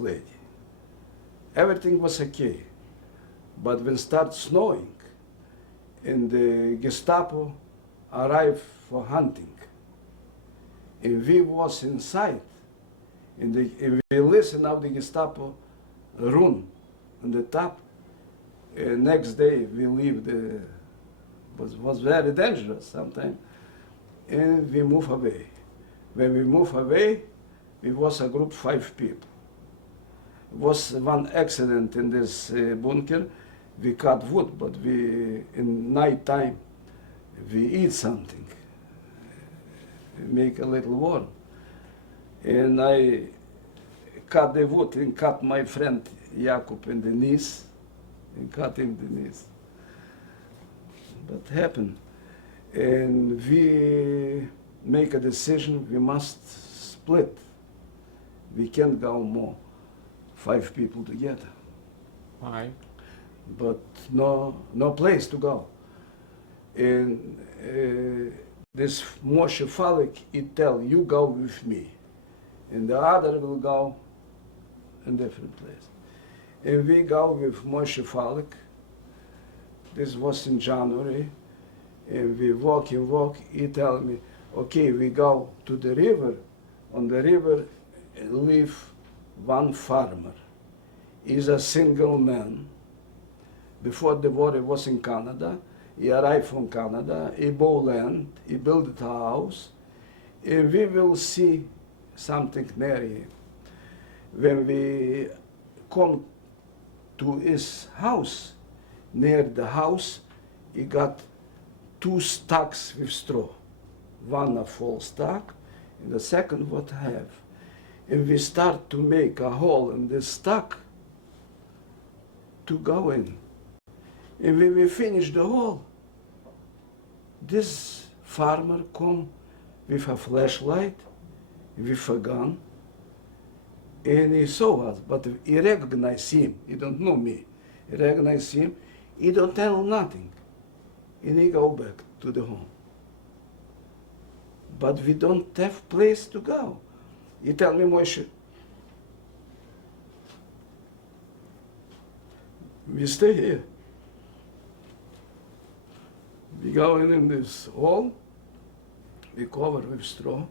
lady. Everything was okay. But when it started snowing, and the Gestapo arrived for hunting, and we was inside, and we listened how the Gestapo run on the top. Next day we leave the, was very dangerous sometimes, and we move away. When we move away, we was a group 5 people. Was one accident in this bunker. We cut wood, but we in night time we eat something, make a little warm. And I cut the wood and cut my friend Jakub in the knees, and cut him the knees. That happened, and we make a decision. We must split. We can't go more 5 people together. Why? But no place to go. And this Moshe Falik, he tell, you go with me. And the other will go in different place. And we go with Moshe Falik. This was in January. And we walk and walk. He tell me, okay, we go to the river. On the river live one farmer. He's a single man. Before the war, he was in Canada. He arrived from Canada. He bought land. He built a house. And we will see something near him. When we come to his house, near the house, he got 2 stacks with straw. One a full stack, and the second what have. And we start to make a hole in this stack to go in. And when we finish the hole, this farmer come with a flashlight, with a gun, and he saw us, but he recognized him. He don't know me. He recognized him. He don't tell nothing. And he go back to the home. But we don't have place to go. He tell me, Moshe, we stay here. We go in this hall, we cover with straw,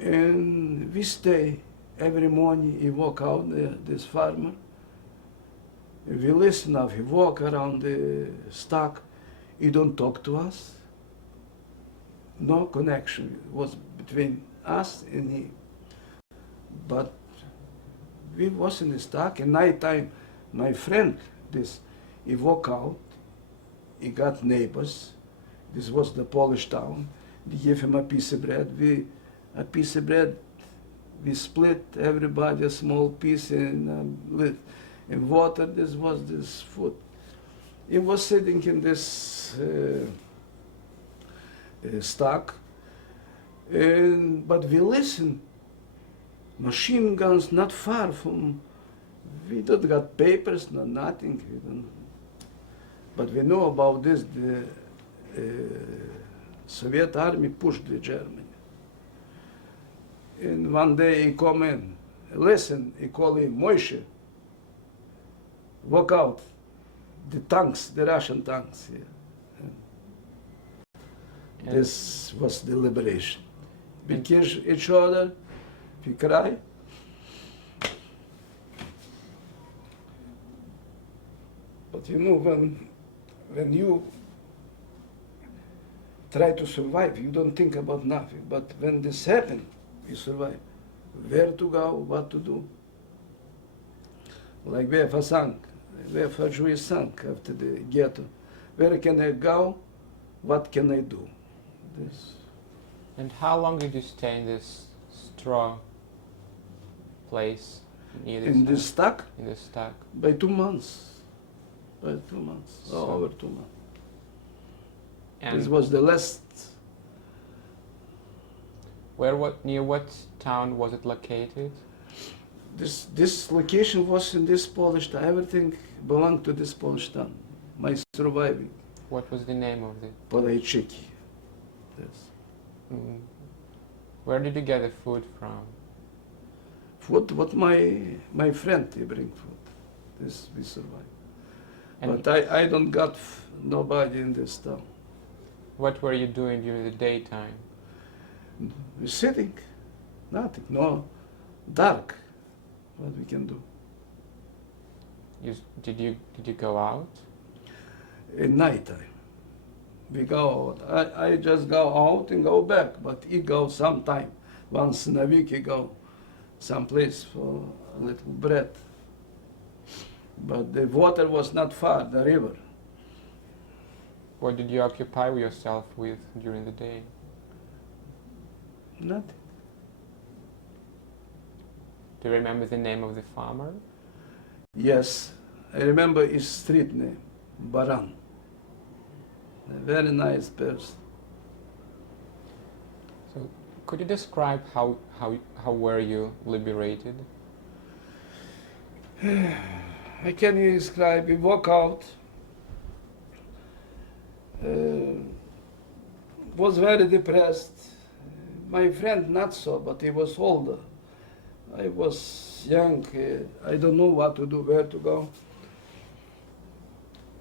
and we stay. Every morning he walk out, this farmer, and we listen now. He walk around the stack, he don't talk to us. No connection was between us and him. But we was in the stack, and night time, my friend, he walk out, he got neighbors. This was the Polish town. They gave him a piece of bread. We split everybody a small piece and water. This was this food. He was sitting in this stack, but we listen. Machine guns not far from. We don't got papers, no nothing. But we know about this. The Soviet army pushed the Germany. And one day he come in, listen, he call him, Moshe, walk out, the tanks, the Russian tanks here. And this was the liberation. We kiss each other, we cry. But you know, when you try to survive, you don't think about nothing. But when this happened, you survive. Where to go, what to do. Like we have a song, we have a Jewish song after the ghetto. Where can I go? What can I do? This. And how long did you stay in this straw place? In this stack? In this stack. By 2 months. By 2 months. So over 2 months. And this was the last. Near what town was it located? This location was in this Polish town. Everything belonged to this Polish town. My surviving. What was the name of it? Podajczyki. Yes. Where did you get the food from? Food, what my friend, he bring food. This we survive. And But I don't got nobody in this town. what were you doing during the daytime? We're sitting, nothing, no, dark. What we can do? Did you go out? In nighttime, we go out. I just go out and go back, but he goes sometime. Once in a week he go someplace for a little bread. But the water was not far, the river. What did you occupy yourself with during the day? Nothing. Do you remember the name of the farmer? Yes, I remember his street name, Baran. A very nice person. So, could you describe how were you liberated? I can describe, we walk out, was very depressed. My friend not so, but he was older. I was young, I don't know what to do, where to go.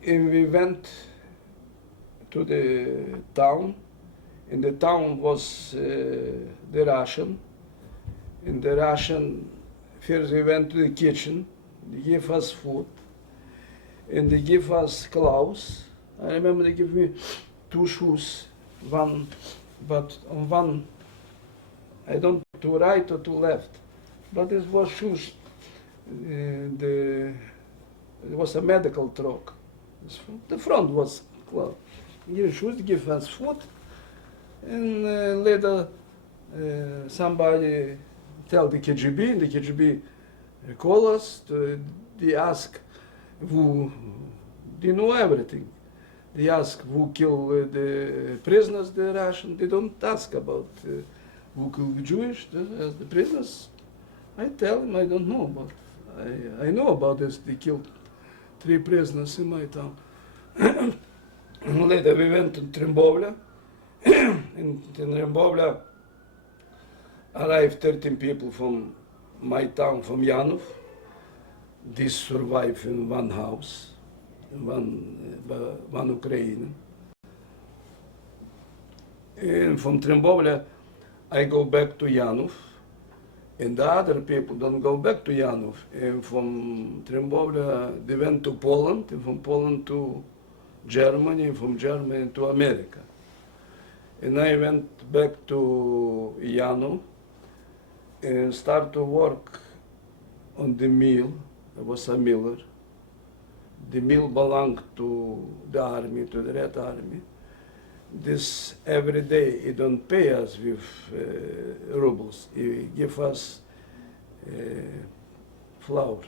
And we went to the town. In the town was the Russian. In the Russian, first we went to the kitchen. They give us food, and they give us clothes. I remember they give me 2 shoes, one, but on one, I don't to right or to left, but it was shoes. It was a medical truck. The front was closed. Give shoes, give us food, and later somebody tell the KGB, and the KGB call us. They ask who, they know everything. They ask who killed the prisoners, the Russian. They don't ask about who killed the Jewish, the prisoners. I tell them I don't know, but I know about this. They killed 3 prisoners in my town. Later we went to Trembovlya. In Trembovlya arrived 13 people from my town, from Yanov. They survived in one house, one Ukrainian. And from Trembovlya, I go back to Yanov, and the other people don't go back to Yanov. And from Trembovlya, they went to Poland, and from Poland to Germany, and from Germany to America. And I went back to Yanov and start to work on the mill. I was a miller. The mill belonged to the army, to the Red Army. This every day, he don't pay us with rubles. He give us flour.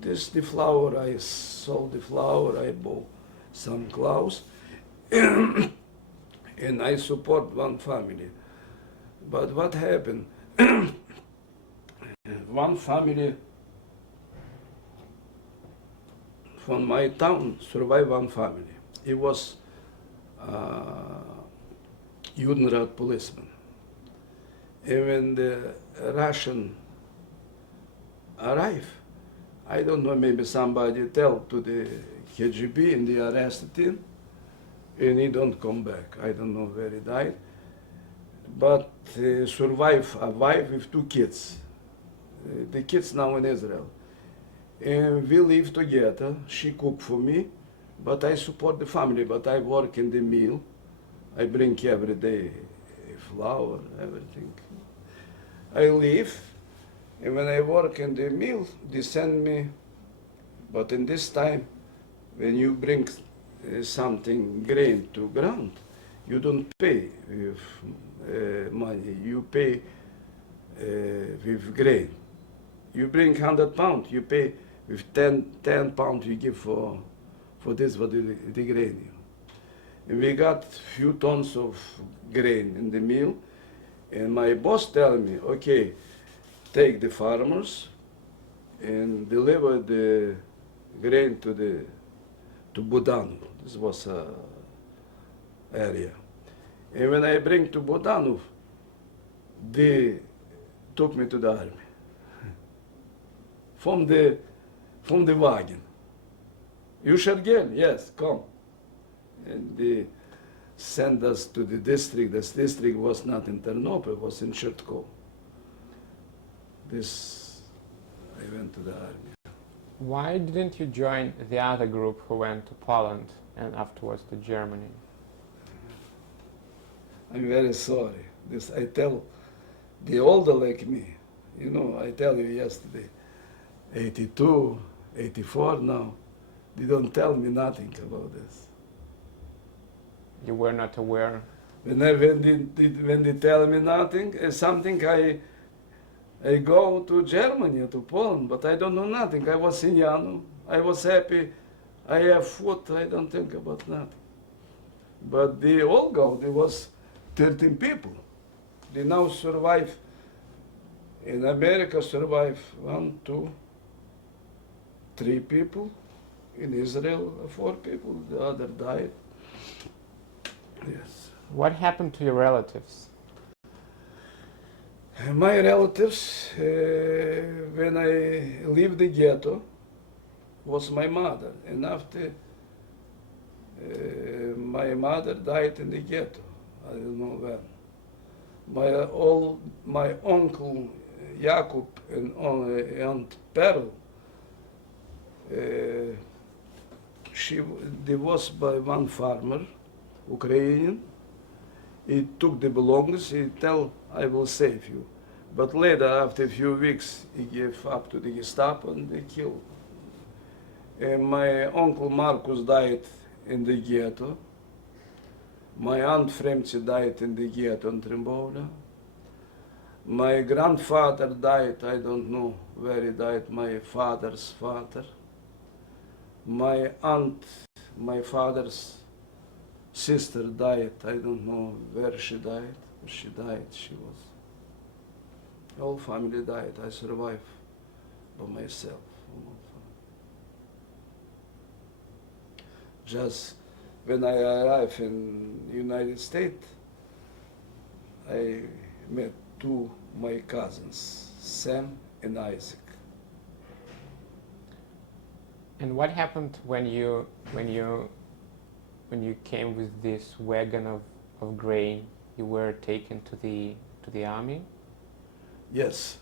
The flour, I sold the flour, I bought some clothes, and I support one family. But what happened? One family from my town survived, one family. He was Judenrat policeman. And when the Russian arrived, I don't know, maybe somebody tell to the KGB and they arrested him, and he don't come back. I don't know where he died. But survived a wife with 2 kids. The kids now in Israel. And we live together. She cook for me, but I support the family. But I work in the mill. I bring every day flour, everything. I live, and when I work in the mill, they send me. But in this time, when you bring something grain to ground, you don't pay with money. You pay with grain. You bring 100 pounds, you pay with 10 pounds you give for this, for the grain. And we got few tons of grain in the mill, and my boss tell me, okay, take the farmers and deliver the grain to Budanov. This was a area. And when I bring to Budanov, the took me to the army. From the wagon. You Shargel, yes, come. And they sent us to the district. This district was not in Ternopol, it was in Shmaryagu. I went to the army. Why didn't you join the other group who went to Poland and afterwards to Germany? I'm very sorry. I tell the older like me, I tell you yesterday, 82, 84 now, they don't tell me nothing about this. You were not aware? When they tell me nothing, something I go to Germany, to Poland, but I don't know nothing. I was in Yanov, I was happy, I have food, I don't think about nothing. But they all go, there was 13 people. They now survive, in America survive 1, 2, 3 people. In Israel, 4 people, the other died. Yes. What happened to your relatives? My relatives, when I leave the ghetto, was my mother. And after my mother died in the ghetto, I don't know when. My uncle Jakub and Aunt Pearl, they was by one farmer, Ukrainian. He took the belongings, he tell, I will save you. But later, after a few weeks, he gave up to the Gestapo and they killed. And my uncle Marcus died in the ghetto. My aunt Fremci died in the ghetto in Trembovlya. My grandfather died, I don't know where he died, my father's father. My aunt, my father's sister died, I don't know where she died. She died, whole family died, I survived by myself. Just when I arrived in United States, I met 2 my cousins, Sam and Isaac. And what happened when you came with this wagon of grain? You were taken to the army? Yes,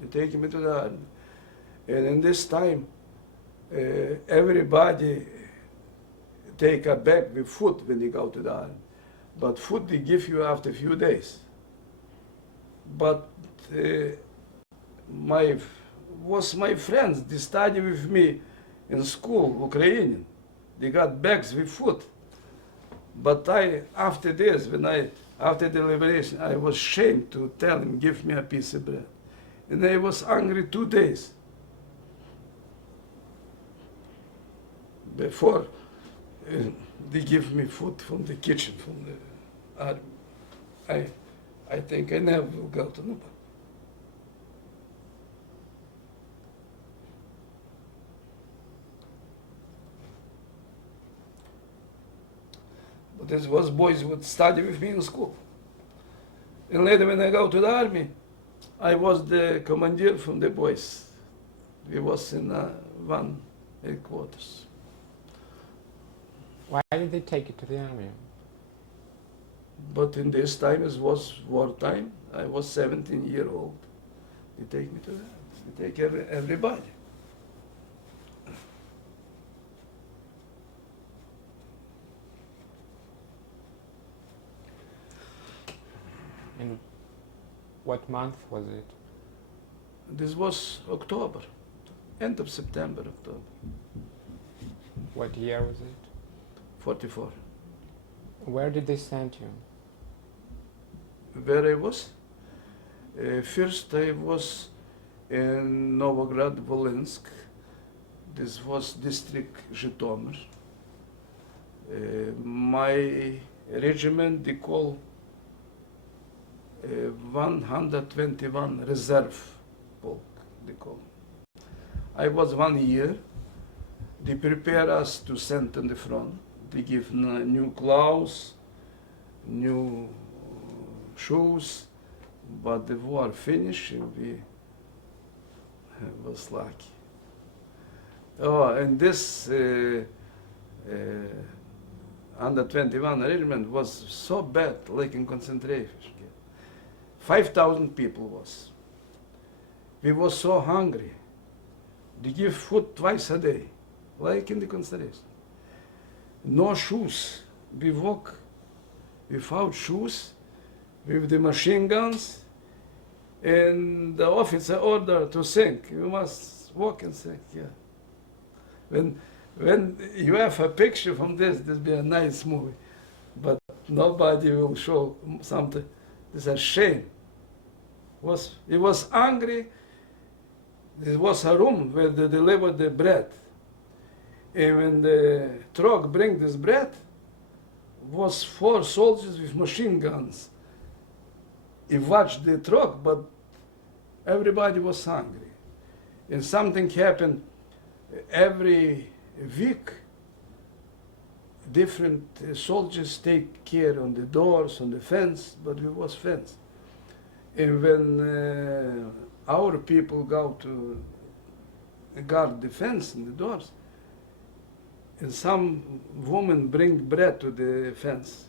they take me to the army. And in this time, everybody take a bag with food when they go to the army. But food they give you after a few days. But my friends, they study with me in school, Ukrainian. They got bags with food. But after this, after the liberation, I was ashamed to tell him, give me a piece of bread. And I was hungry 2 days. Before they give me food from the kitchen, from the army. I think I never will go to Ternopol. But this was boys who would study with me in school. And later when I go to the army, I was the commander from the boys. We was in one headquarters. Why did they take you to the army? But in this time, it was wartime. I was 17 years old. They take me to that. They take everybody. And what month was it? This was October, end of September, October. What year was it? 44. Where did they send you? Where I was? First I was in Novograd, Volinsk. This was district Zhytomyr. My regiment, they call 121 Reserve Polk, they call. I was 1 year. They prepare us to send on the front. They give new clothes, new shoes, but the war finished and we was lucky. Oh, and this under 21 regiment was so bad, like in concentration camp. 5,000 people was. We was so hungry. They give food twice a day, like in the concentration. No shoes. We walk without shoes, with the machine guns, and the officer ordered to sink. You must walk and sink, yeah. When you have a picture from this be a nice movie, but nobody will show something. It's a shame. He was angry. There was a room where they delivered the bread. And when the truck bring this bread, was 4 soldiers with machine guns. He watched the truck, but everybody was hungry. And something happened every week. Different soldiers take care on the doors, on the fence, but it was fence. And when our people go to guard the fence and the doors, and some woman bring bread to the fence.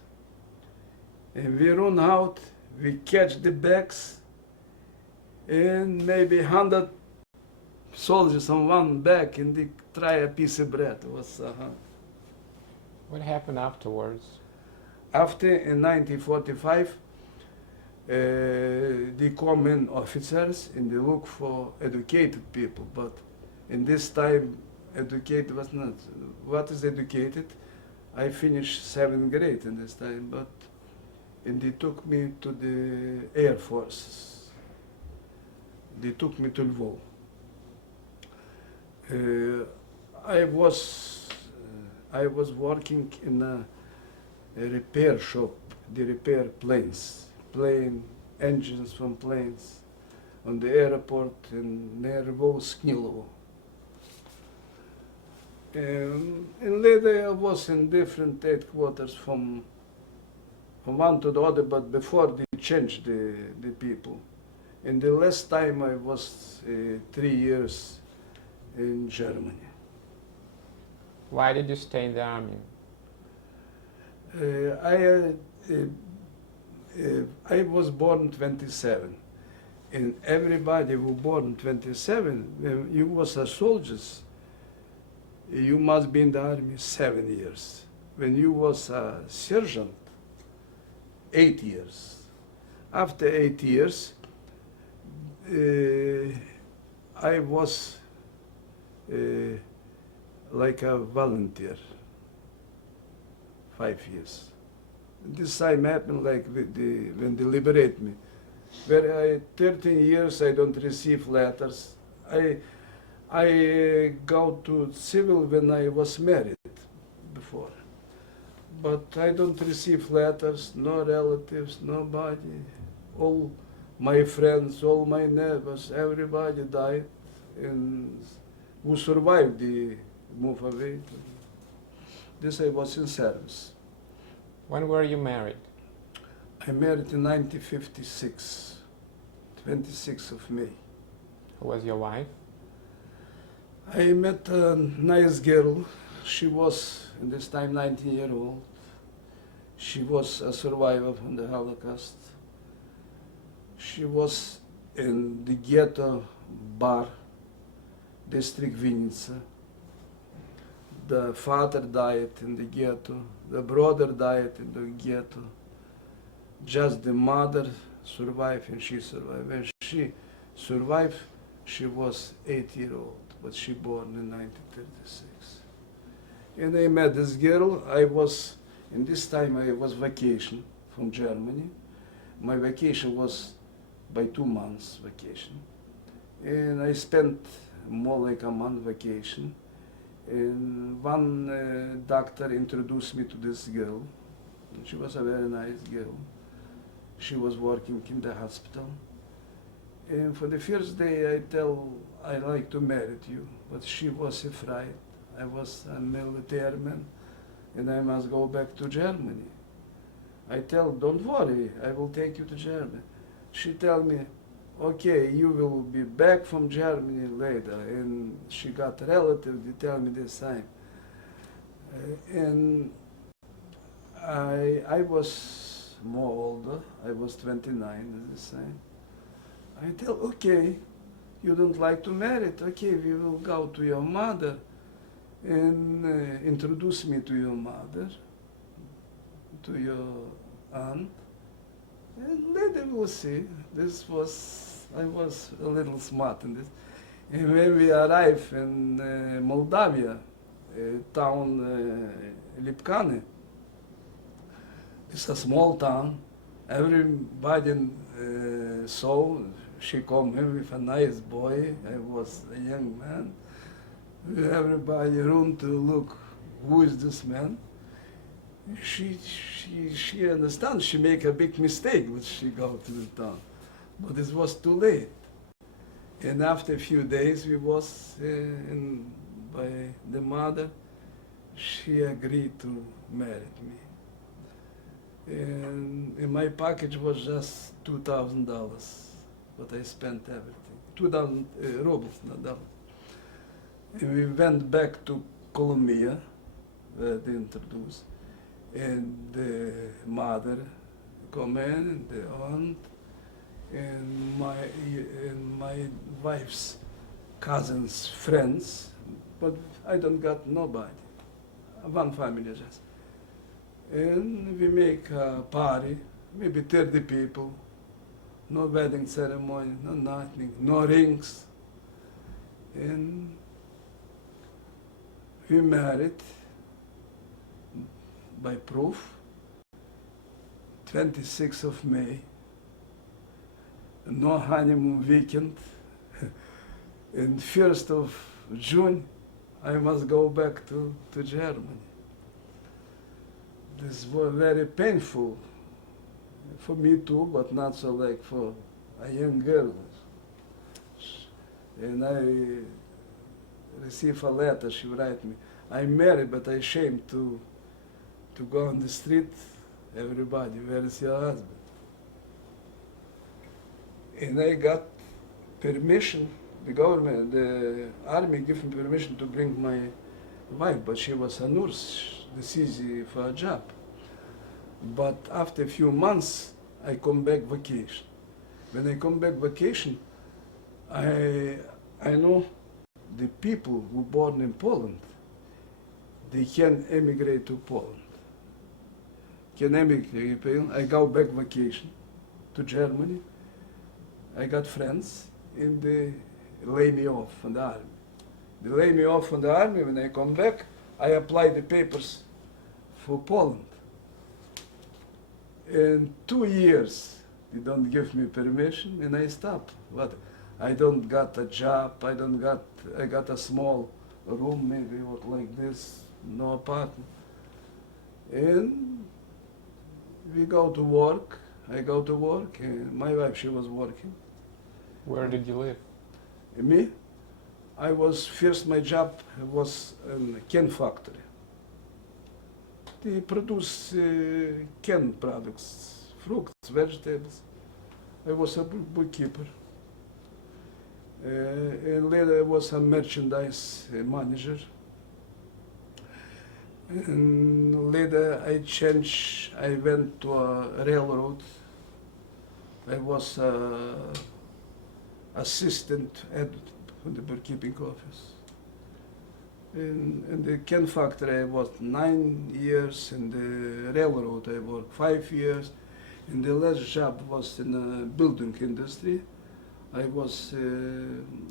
And we run out, we catch the bags, and maybe 100 soldiers on one bag, and they try a piece of bread. It was, What happened afterwards? After, in 1945, they come in officers and they look for educated people, but in this time, educated was not. What is educated? I finished 7th grade in this time, but and they took me to the Air Force. They took me to Lvov. I was working in a repair shop. They repair planes, engines from planes, on the airport in near Lvov, Sknilovo. And later I was in different headquarters from one to the other, but before they changed the people. And the last time I was 3 years in Germany. Why did you stay in the army? I was born 27, and everybody who born 27, when you was a soldier, you must be in the army 7 years. When you was a sergeant, 8 years. After 8 years, I was like a volunteer, 5 years. This time happened like when they liberate me. Where 13 years I don't receive letters. I go to civil when I was married before. But I don't receive letters, no relatives, nobody. All my friends, all my neighbors, everybody died, and who survived the move away. This I was in service. When were you married? I married in 1956, 26th of May. Who was your wife? I met a nice girl. She was, in this time, 19-year-old. She was a survivor from the Holocaust. She was in the ghetto bar, district Vinnytsia. The father died in the ghetto. The brother died in the ghetto. Just the mother survived, and she survived. When she survived, she was 8-year-old, but she born in 1936. And I met this girl. In this time I was vacation from Germany. My vacation was by 2 months vacation. And I spent more like a month vacation. And one doctor introduced me to this girl. She was a very nice girl. She was working in the hospital. And for the first day I like to marry you, but she was afraid. I was a military man, and I must go back to Germany. I tell, don't worry, I will take you to Germany. she tell me, okay, you will be back from Germany later. And she got a relative, they tell me this time. And I was more older, I was 29 at this time. I tell, okay, you don't like to marry it, okay, we will go to your mother and introduce me to your mother, to your aunt, and later we'll see. I was a little smart in this. And when we arrived in Moldavia, town Lipkane, it's a small town. Everybody saw she come in with a nice boy. I was a young man. Everybody run to look who is this man. She understands she make a big mistake when she go to the town, but it was too late. And after a few days, we was by the mother. She agreed to marry me. And in my package was just $2,000, but I spent everything. 2,000 rubles, not dollars. And we went back to Colombia, where they introduced, and the mother come in, and the aunt, and my wife's cousins' friends, but I don't got nobody. One family just. And we make a party, maybe 30 people, no wedding ceremony, no nothing, no rings. And we married by proof, 26th of May, no honeymoon weekend, and 1st of June, I must go back to Germany. This was very painful for me too, but not so like for a young girl. And I received a letter, she write me, I'm married, but I'm ashamed to go on the street, everybody, where is your husband? And I got permission, the government, the army gave me permission to bring my wife, but she was a nurse, this easy for a job. But after a few months, I come back vacation. When I come back vacation, I know the people who born in Poland, they can emigrate to Poland. Can emigrate to Poland. I go back vacation to Germany. I got friends, and they lay me off from the army. They lay me off from the army. When I come back, I apply the papers for Poland. In 2 years, they don't give me permission, and I stop. But I don't got a job. I got a small room, maybe like this, no apartment. And we go to work. I go to work. And my wife, she was working. Where did you live? And me? First my job was in a can factory. They produce canned products, fruits, vegetables. I was a bookkeeper. And later I was a merchandise manager. And later I went to a railroad. I was assistant at the bookkeeping office. In the can factory I was 9 years, in the railroad I worked 5 years, and the last job was in the building industry. I was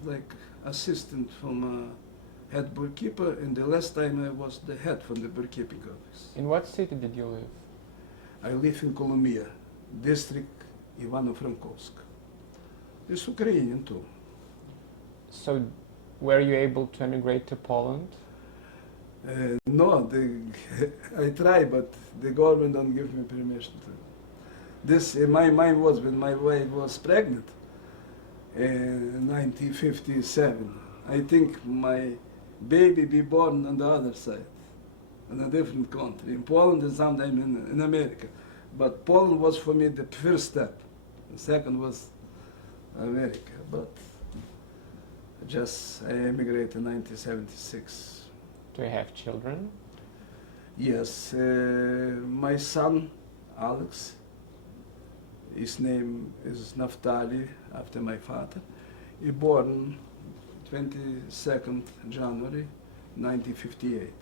like assistant from a head bookkeeper, and the last time I was the head from the bookkeeping office. In what city did you live? I live in Colombia, district Ivano-Frankivsk. It's Ukrainian too. So, were you able to emigrate to Poland? No, I try, but the government don't give me permission to. This in my mind was when my wife was pregnant in 1957. I think my baby be born on the other side, in a different country. In Poland and sometime in America. But Poland was for me the first step. The second was America, but just I emigrated in 1976. Do you have children? Yes, my son, Alex, his name is Naftali, after my father. He born 22nd January 1958.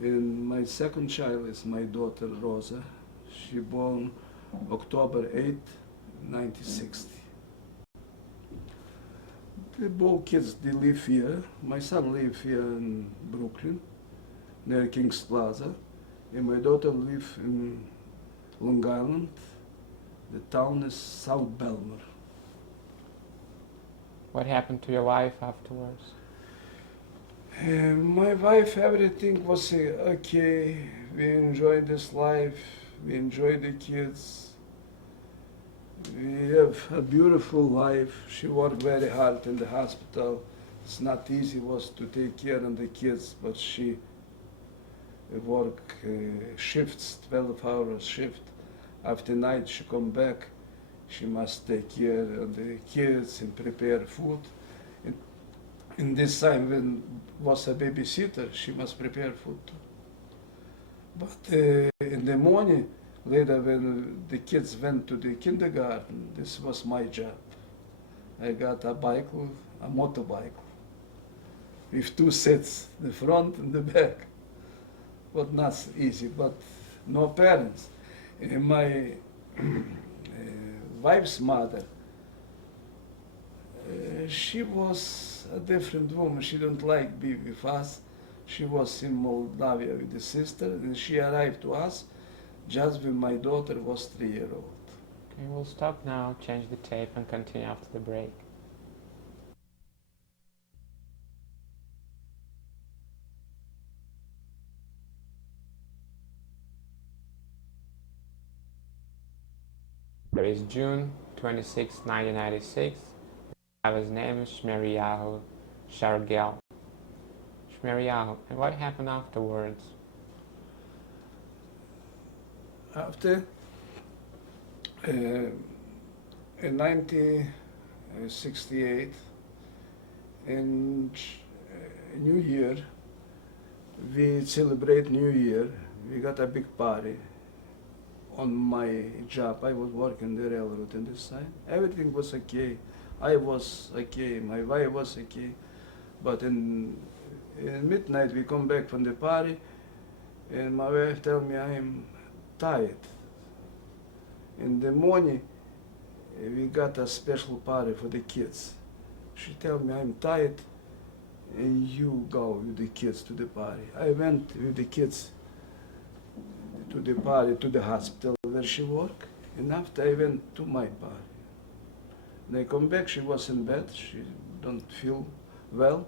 And my second child is my daughter Rosa. She born October 8, 1960. The both kids, they live here. My son live here in Brooklyn, near King's Plaza. And my daughter live in Long Island. The town is South Belmar. What happened to your wife afterwards? My wife, everything was okay. We enjoyed this life. We enjoyed the kids. We have a beautiful life. She worked very hard in the hospital. It's not easy was to take care of the kids, but she work shifts, 12 hours shift. After night she come back. She must take care of the kids and prepare food. In this time when was a babysitter, she must prepare food too. But in the morning, later when the kids went to the kindergarten, this was my job. I got a bike, a motorbike, with two seats, the front and the back. But not easy, but no parents. And my wife's mother, she was a different woman. She didn't like be with us. She was in Moldavia with the sister, and she arrived to us just when my daughter was 3-year-old. Okay, we'll stop now, change the tape, and continue after the break. There is June 26, 1996. His name is Smaryagu Shargel. Smaryagu, and what happened afterwards? After, in 1968, in New Year, we celebrate New Year. We got a big party. On my job, I was working the railroad in this time. Everything was okay. I was okay, my wife was okay. But in midnight, we come back from the party, and my wife tell me I'm tired. In the morning, we got a special party for the kids. She tell me I'm tired, and you go with the kids to the party. I went with the kids to the party, to the hospital where she worked, and after I went to my party. When I come back, she was in bed, she don't feel well.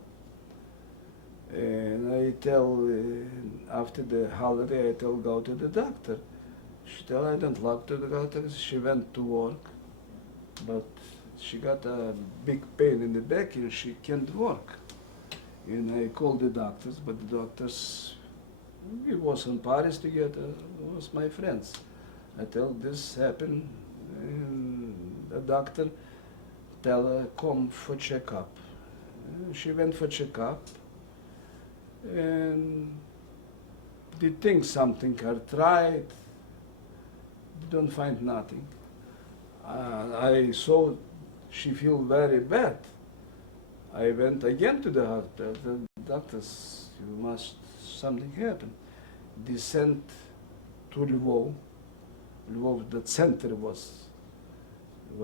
And I tell, after the holiday, I tell go to the doctor. She tell I don't like to the doctor. She went to work, but she got a big pain in the back and she can't work. And I called the doctors, but the doctors, we was in Paris together, was my friends. I tell this happened, and the doctor tell her come for checkup. She went for checkup, and they think something her tried, don't find nothing. I saw she feel very bad. I went again to the hospital. The doctors, you must, something happen. They sent to Lvov. Lvov, the center was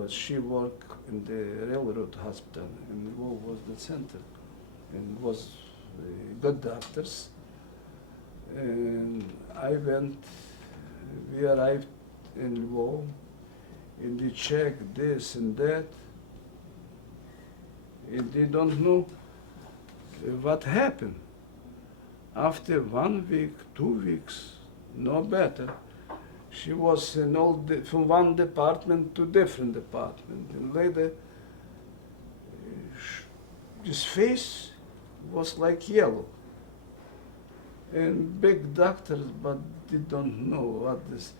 she worked in the railroad hospital, and Lvov was the center, and was good doctors. And I went, we arrived in Lvov, and they checked this and that, and they don't know what happened. After 1 week, 2 weeks, no better. She was in from one department to different department, and later his face was like yellow. And big doctors, but they don't know what this.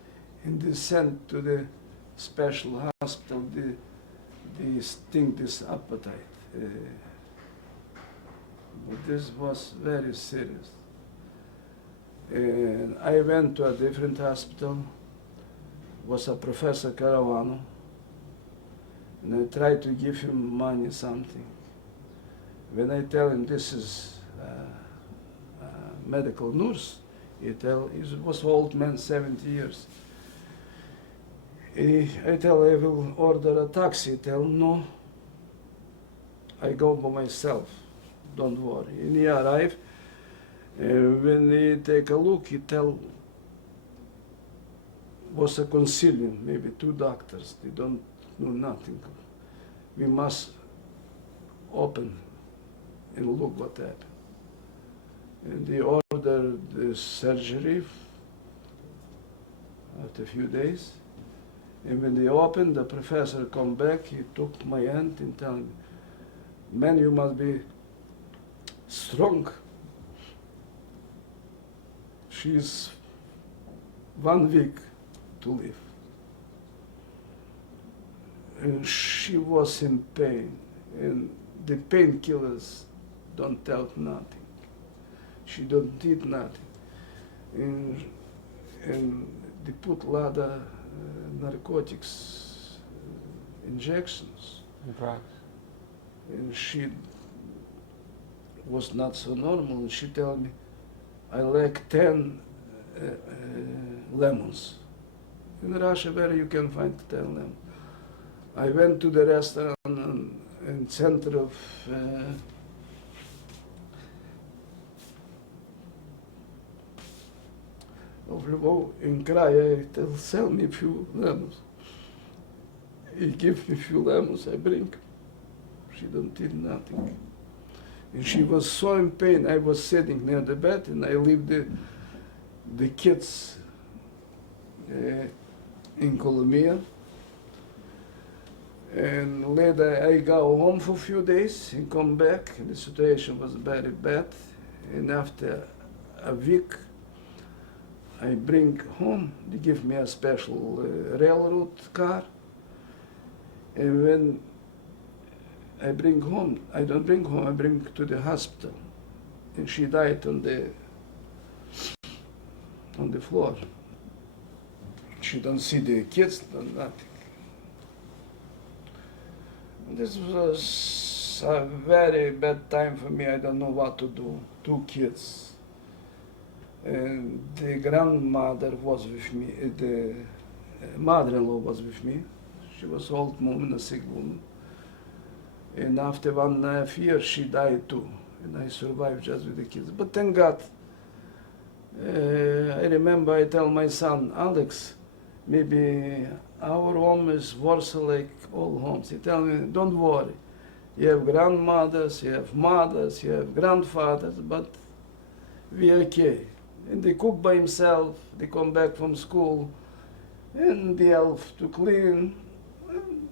And they sent to the special hospital, they stink this appetite. But this was very serious. And I went to a different hospital, was a Professor Caravano, and I tried to give him money, something. When I tell him this is a medical nurse, he was an old man, 70 years. I tell I will order a taxi. He tell no, I go by myself, don't worry. And he arrived, when he take a look, he tell was a consilium, maybe 2 doctors, they don't know nothing. We must open and look what happened. And they ordered the surgery after a few days. And when they opened, the professor come back, he took my hand and told me, man, you must be strong. She's 1 week to live. And she was in pain, and the painkillers don't help nothing. She don't eat nothing. And they put a lot of narcotics, injections. Drugs. And she was not so normal, and she told me, I like 10 lemons. In Russia, where you can find 10 lemons. I went to the restaurant in center of Lvov, in Krai. I tell, sell me a few lemons. He gives me a few lemons, I bring. She don't eat nothing. And she was so in pain. I was sitting near the bed, and I leave the kids in Colombia. And later I go home for a few days and come back, and the situation was very bad. And after a week, I bring home, they give me a special railroad car. And when I bring home, I don't bring home, I bring to the hospital. And she died on the floor. She don't see the kids, don't nothing. This was a very bad time for me. I don't know what to do. 2 kids. And the grandmother was with me, the mother-in-law was with me. She was an old woman, a sick woman. And after 1.5 years, she died too. And I survived just with the kids. But thank God, I remember I tell my son, Alex, maybe our home is worse like all homes. He tell me, don't worry. You have grandmothers, you have mothers, you have grandfathers, but we're okay. And they cook by himself, they come back from school, and they help to clean, and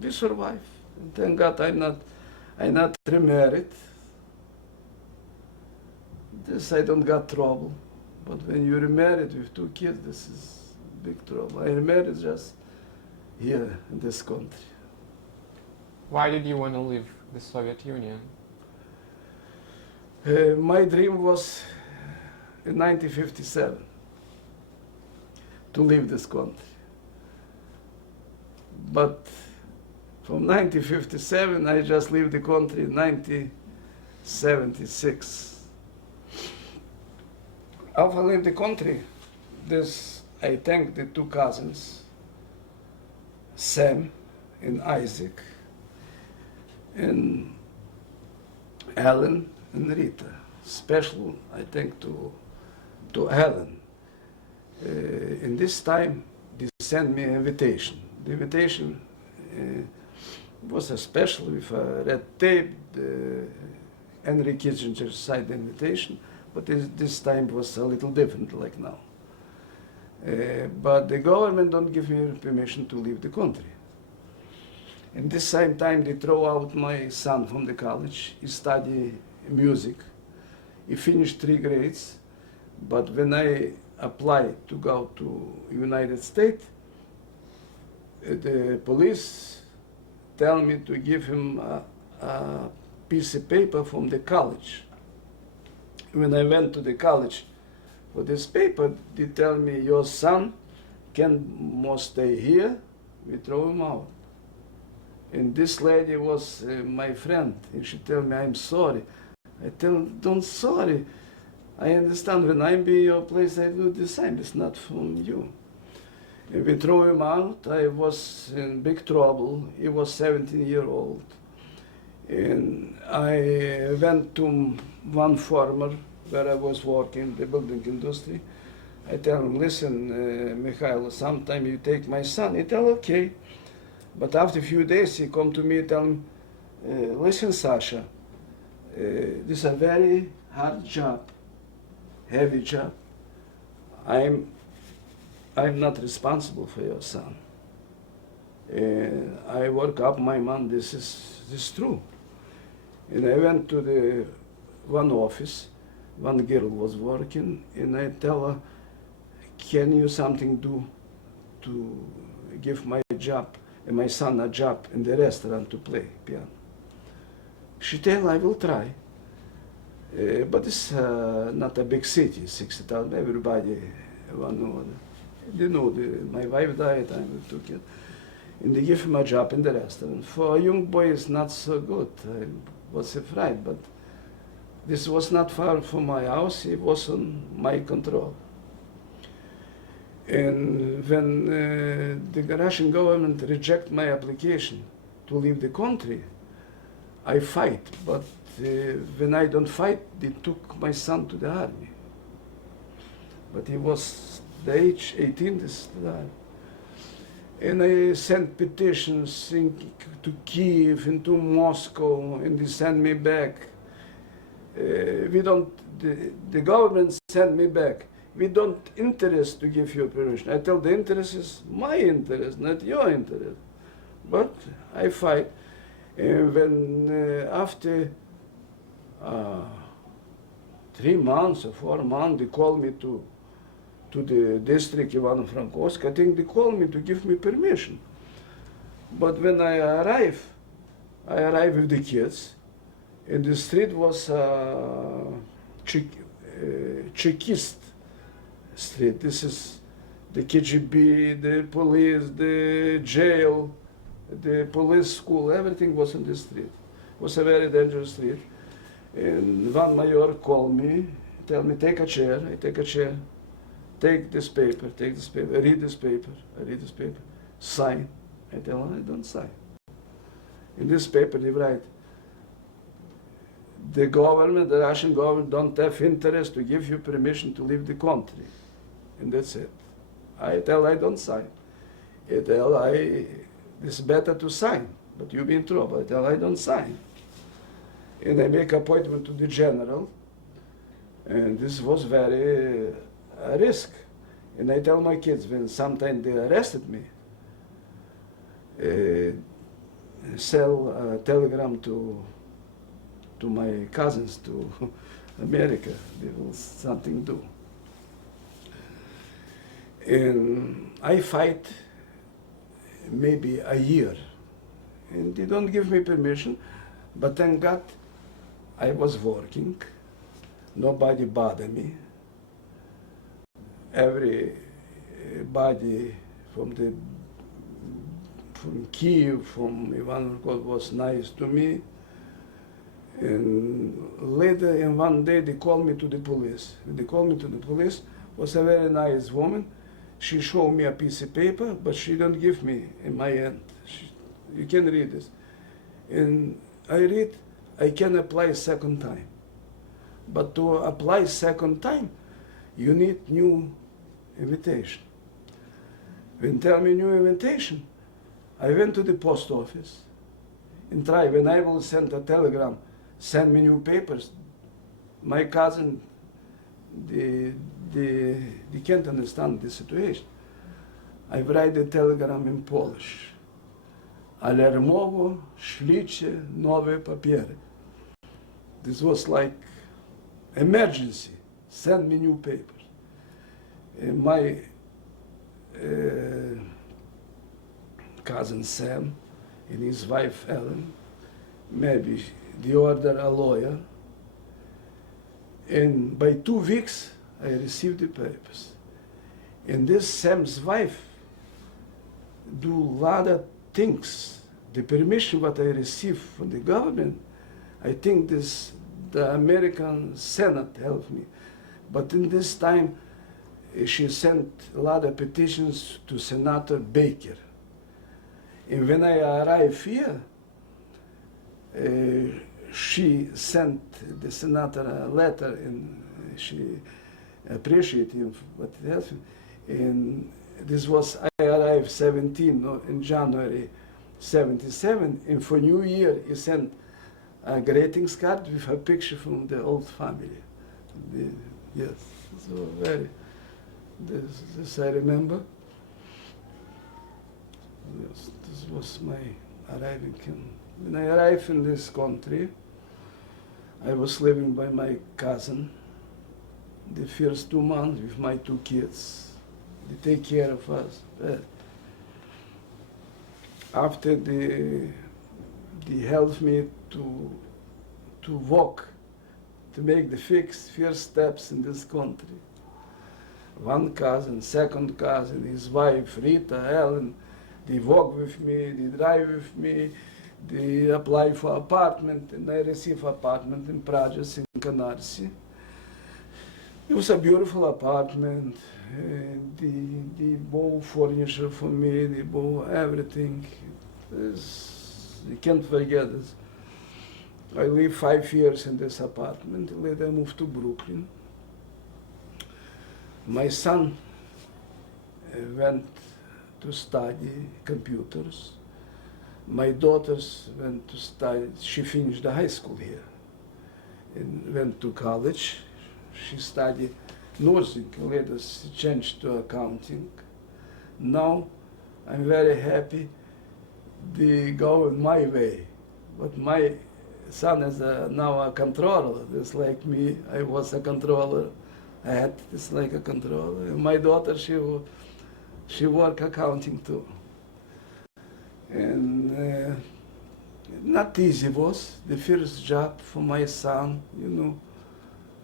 we survive. And thank God I'm not remarried. This I don't got trouble. But when you're remarried with 2 kids, this is big trouble. I remarried just here in this country. Why did you want to leave the Soviet Union? My dream was in 1957 to leave this country. But from 1957, I just leave the country in 1976. After I leave the country, I thank the 2 cousins, Sam and Isaac, and Alan and Rita. Special, I thank to Alan. In this time, they sent me an invitation. The invitation was a special with a red tape. Henry Kissinger signed the invitation, but this time was a little different like now. But the government don't give me permission to leave the country. In this same time, they throw out my son from the college. He studied music. He finished 3 grades, but when I applied to go to United States, the police tell me to give him a piece of paper from the college. When I went to the college for this paper, they tell me, your son must stay here, we throw him out. And this lady was my friend, and she tell me, I'm sorry. I tell her, don't sorry. I understand when I be your place, I do the same, it's not from you. And we throw him out, I was in big trouble, he was 17-year-old. And I went to one farmer where I was working, the building industry. I tell him, listen, Mikhail, sometime you take my son. He tell, okay. But after a few days, he come to me and tell him, listen, Sasha, this is a very hard job, heavy job. I'm not responsible for your son. I work up my man, this is true. And I went to the one office, one girl was working, and I tell her, can you something do to give my job, and my son a job in the restaurant to play piano? She tell, I will try. But it's not a big city, 60,000, everybody one know. They know, my wife died, I took it. And they give him a job in the restaurant. For a young boy, it's not so good. I was afraid, but this was not far from my house, it was on my control. And when the Russian government reject my application to leave the country, I fight, but when I don't fight, they took my son to the army. But he was the age 18, this died. And I sent petitions to Kiev and to Moscow, and they sent me back. The government sent me back. We don't interest to give you permission. I tell the interest is my interest, not your interest. But I fight. And when after 3 months or 4 months, they call me to the district Ivano-Frankivsk. I think they called me to give me permission. But when I arrived with the kids, and the street was Chekist street. This is the KGB, the police, the jail, the police school, everything was in this street. It was a very dangerous street. And one major called me, tell me, take a chair. I take a chair. Take this paper, I read this paper, sign. I tell him, I don't sign. In this paper they write, the government, the Russian government don't have interest to give you permission to leave the country. And that's it. I tell I don't sign. I tell it's better to sign, but you be in trouble. I tell I don't sign. And I make appointment to the general, and this was very a risk. And I tell my kids, when sometime they arrested me, sell a telegram to my cousins to America, they will something do. And I fight maybe a year, and they don't give me permission, but thank God I was working, nobody bothered me. Everybody from Kiev, from Ivano-Frankivsk was nice to me. And later, in one day, they called me to the police. When they called me to the police, was a very nice woman. She showed me a piece of paper, but she don't give me in my hand. You can read this. And I read, I can apply second time. But to apply second time, you need new invitation. When tell me new invitation, I went to the post office and try. When I will send a telegram, send me new papers. My cousin, they can't understand the situation. I write the telegram in Polish. Alarmowo, ślicie nowe papiery. This was like emergency. Send me new papers. My cousin Sam and his wife Ellen. Maybe they order a lawyer. And by 2 weeks, I received the papers. And this Sam's wife do a lot of things. The permission what I received from the government, I think the American Senate helped me. But in this time, she sent a lot of petitions to Senator Baker. And when I arrived here, she sent the senator a letter, and she appreciated him for what he has. And this was, I arrived 17 in January 77, and for New Year he sent a greetings card with a picture from the old family. Yes, so very, this I remember. Yes, this was my arriving in. When I arrived in this country, I was living by my cousin the first 2 months with my 2 kids. They take care of us. After they helped me to walk, to make the first steps in this country. One cousin, second cousin, his wife, Rita, Ellen, they walk with me, they drive with me, they apply for apartment, and I receive apartment in Prajas in Canarsie. It was a beautiful apartment. They bought furniture for me, they bought everything. You can't forget this. I lived 5 years in this apartment. Later I moved to Brooklyn. My son went to study computers. My daughters went to study, she finished the high school here and went to college. She studied nursing, later she changed to accounting. Now I'm very happy they go in my way. But my son is now a controller, just like me. I was a controller. I had this like a controller. And my daughter, she work accounting too. And not easy was the first job for my son, you know.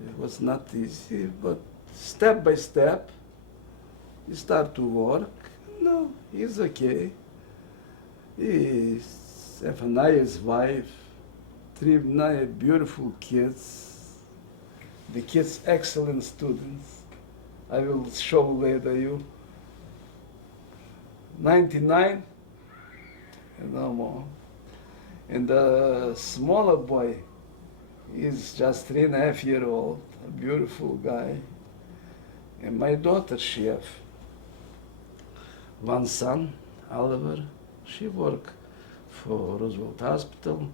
It was not easy, but step by step, he start to work. No, he's okay. He have a nice wife, 3 nice, beautiful kids. The kids, excellent students. I will show later you. 99, and no more. And the smaller boy is just 3.5 years old, a beautiful guy. And my daughter, she have one son, Oliver. She work for Roosevelt Hospital.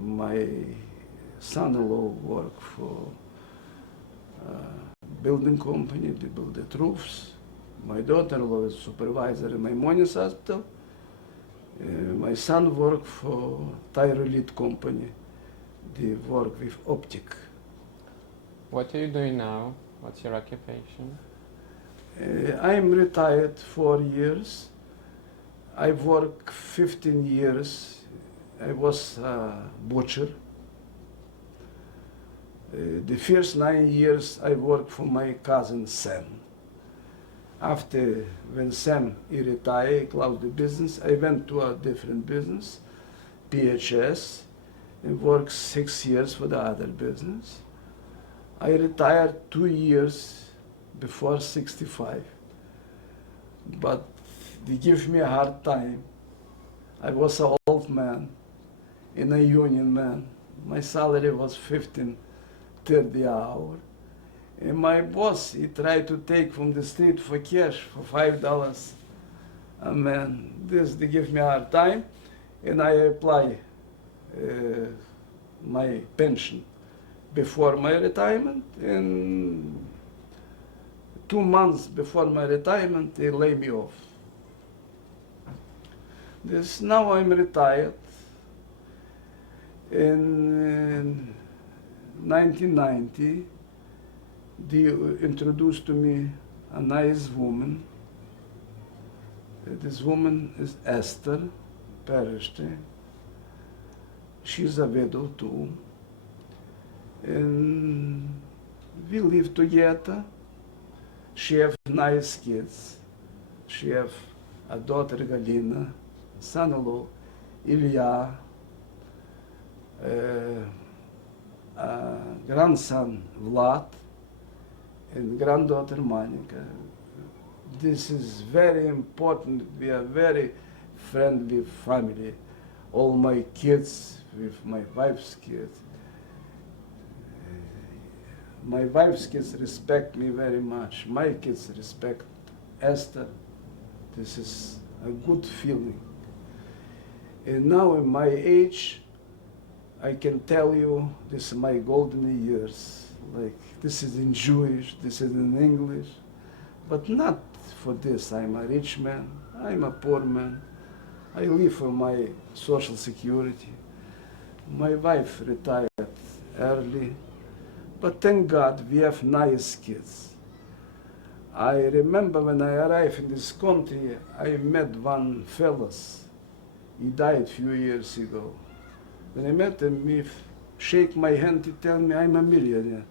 My son-in-law work for building company. They build the roofs. My daughter-in-law is supervisor in Maimonides Hospital. My son work for Tyrolite company. They work with optic. What are you doing now? What's your occupation? I'm retired 4 years. I worked 15 years. I was a butcher. The first 9 years I worked for my cousin Sam. After, when Sam he retired, he closed the business, I went to a different business, PHS, and worked 6 years for the other business. I retired 2 years before 65, but they give me a hard time. I was an old man and a union man. My salary was $15.30 an hour. And my boss, he tried to take from the street for cash for $5 a man. They give me a hard time, and I apply my pension before my retirement, and 2 months before my retirement, they lay me off. Now I'm retired. In 1990, they introduced to me a nice woman, This woman is Esther Perishte. She's a widow too. And we live together. She have nice kids. She have a daughter Galina, son-in-law Ilya, a grandson Vlad, and granddaughter Monica. This is very important. We are very friendly family. All my kids with my wife's kids. My wife's kids respect me very much. My kids respect Esther. This is a good feeling. And now in my age, I can tell you this is my golden years. Like this is in Jewish, this is in English, but not for this. I'm a rich man, I'm a poor man. I live for my social security. My wife retired early, but thank God we have nice kids. I remember when I arrived in this country, I met one fellas. He died a few years ago. When I met him, he shake my hand, he tell me I'm a millionaire.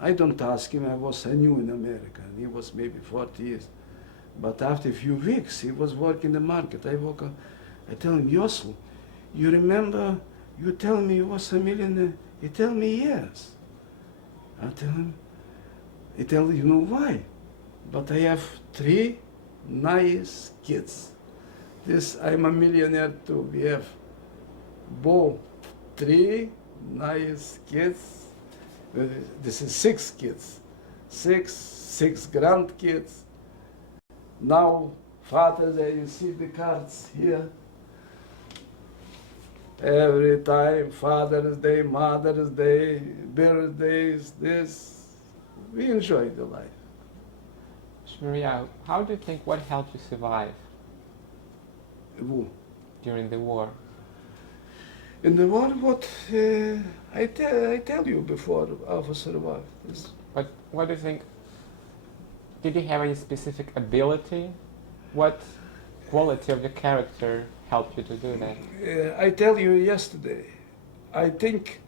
I don't ask him, I was new in America, and he was maybe 40 years. But after a few weeks, he was working the market. I tell him, Yosel, you remember you tell me you was a millionaire? He tell me yes. I tell him, he tell you know why? But I have 3 nice kids. This, I'm a millionaire too. We have both 3 nice kids. This is 6 kids. 6 grandkids. Now, Father's Day, you see the cards here. Every time, Father's Day, Mother's Day, birthdays, this, we enjoy the life. Shmaryagu, how do you think what helped you survive Who? during the war? In the war, what I tell you before how to survive. But what do you think? Did you have any specific ability? What quality of your character helped you to do that? I tell you yesterday, I think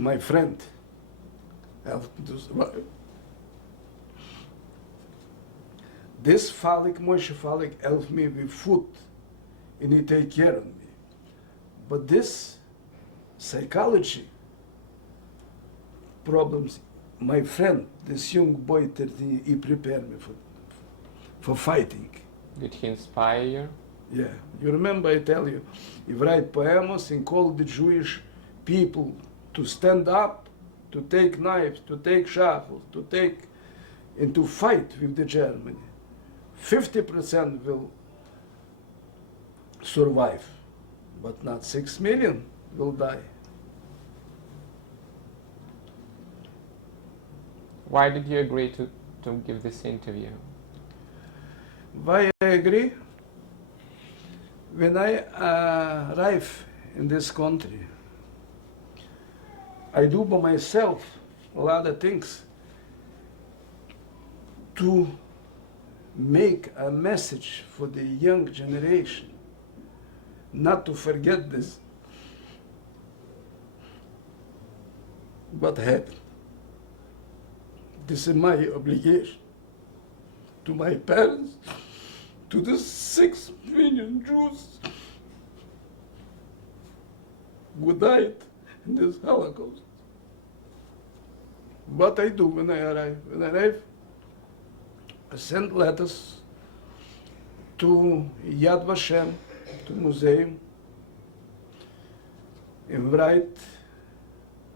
my friend helped me to survive. This Falik, Moshe Falik, helped me with food, and he take care of me. But this psychology problems, my friend, this young boy, 13, he prepared me for fighting. Did he inspire you? Yeah, you remember I tell you, he write poems and call the Jewish people to stand up, to take knives, to take shovels, to take, and to fight with the Germany. 50% will survive, but not 6 million will die. Why did you agree to give this interview? Why I agree? When I arrive in this country, I do by myself a lot of things to make a message for the young generation, not to forget this. What happened? This is my obligation to my parents, to the 6 million Jews who died in this Holocaust. What I do when I arrive? When I arrive, I send letters to Yad Vashem, to museum, and write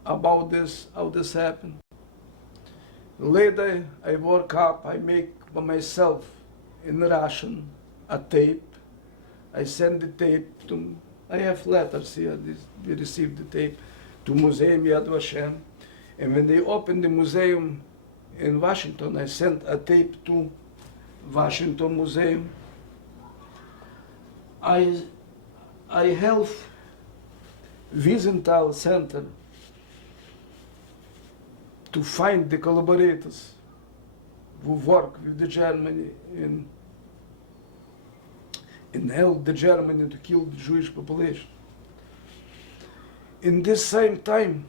about this, how this happened. Later, I work up, I make by myself in Russian a tape. I send the tape to, I have letters here, we received the tape to Museum Yad Vashem. And when they opened the museum in Washington, I sent a tape to Washington Museum. I help Wiesenthal Center to find the collaborators who work with the Germany in help the Germany to kill the Jewish population. In this same time,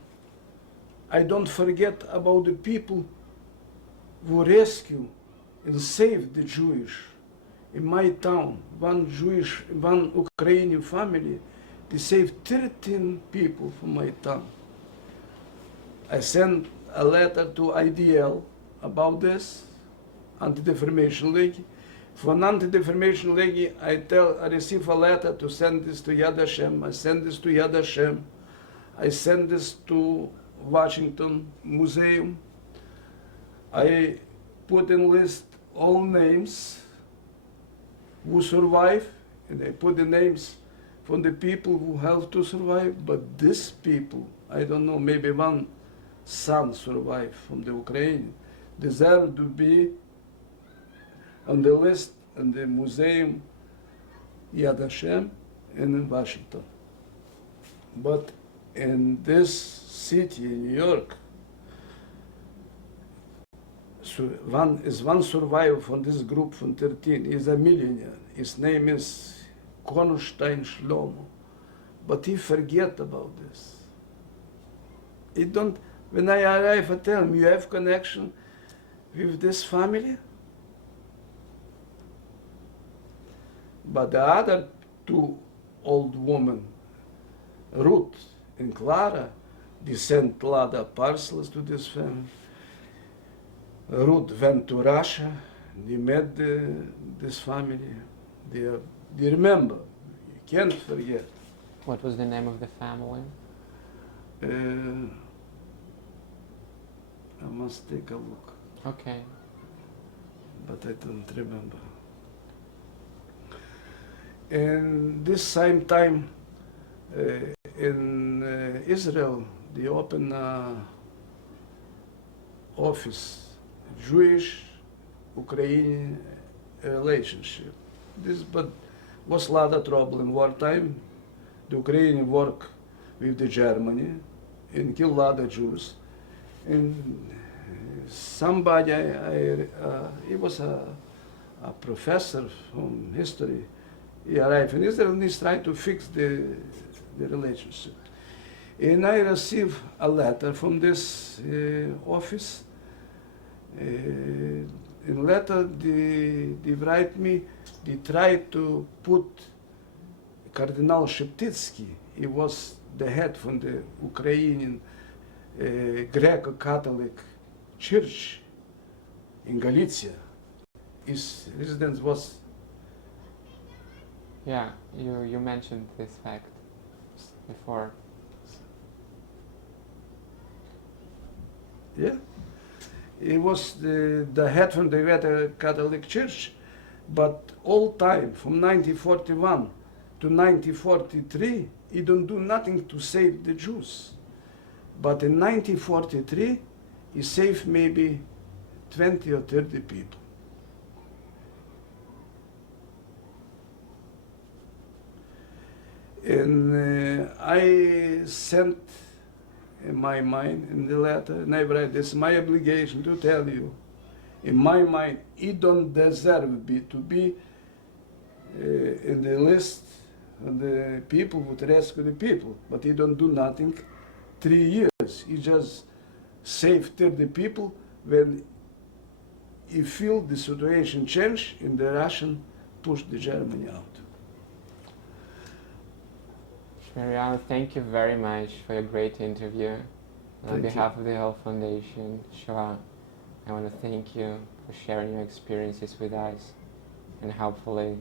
I don't forget about the people who rescue and save the Jewish. In my town, one Ukrainian family, they saved 13 people from my town. I sent a letter to IDL about this, Anti-Defamation League. From Anti-Defamation League, I receive a letter to send this to Yad Hashem. I send this to Yad Hashem. I send this to Washington Museum. I put in list all names who survive, and I put the names from the people who have to survive, but these people, I don't know, maybe one son survived from the Ukraine, deserve to be on the list in the museum Yad Hashem and in Washington. But in this city, in New York, one survivor from this group from 13 is a millionaire. His name is Kornstein Shlomo. But he forget about this. He don't, when I arrive, I tell him, you have connection with this family? But the other two old women, Ruth and Clara, they sent a lot of parcels to this family. Ruth went to Russia, they met this family. They remember, you can't forget. What was the name of the family? I must take a look. Okay. But I don't remember. And this same time, in Israel, they opened an office, Jewish-Ukrainian relationship. But was a lot of trouble in wartime. The Ukrainians work with the Germany and kill a lot of Jews. And somebody, he was a professor from history. He arrived in Israel and he's trying to fix the relationship. And I received a letter from this office. In letter, they write me, they tried to put Cardinal Sheptytsky, he was the head from the Ukrainian Greco-Catholic Church in Galicia. His residence was... Yeah, you mentioned this fact before. Yeah, he was the head from the Greco-Catholic Church, but all time, from 1941 to 1943, he don't do nothing to save the Jews. But in 1943, he saved maybe 20 or 30 people. And I sent in my mind in the letter, and I write, it's my obligation to tell you, in my mind, he don't deserve to be in the list of the people who rescue the people, but he don't do nothing 3 years. He just saved 30 people when he feel the situation change and the Russian push the Germany out. Shmaryagu, thank you very much for your great interview. On behalf of the whole Foundation, Shoah, I want to thank you for sharing your experiences with us, and hopefully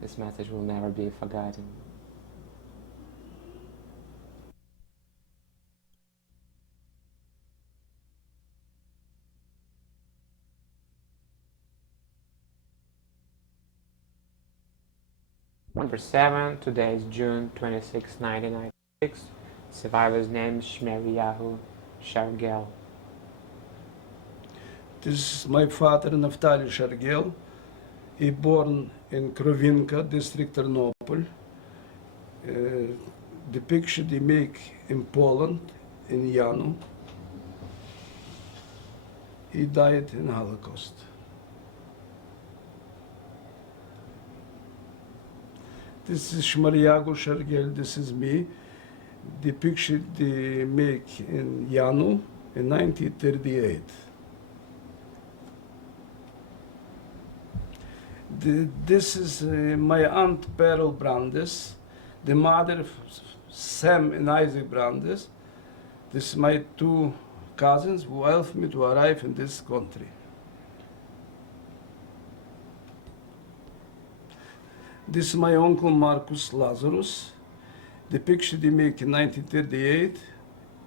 this message will never be forgotten. Number 7, today is June 26, 1996. Survivor's name is Smaryagu Shargel. This is my father, Naftali Shargel. He born in Krovinka, district Ternopol. The picture they make in Poland, in Yanov. He died in Holocaust. This is Smaryagu Shargel, this is me. The picture they make in Yanov in 1938. This is my aunt Pearl Brandes, the mother of Sam and Isaac Brandes. This is my two cousins who helped me to arrive in this country. This is my uncle Marcus Lazarus. The picture they make in 1938.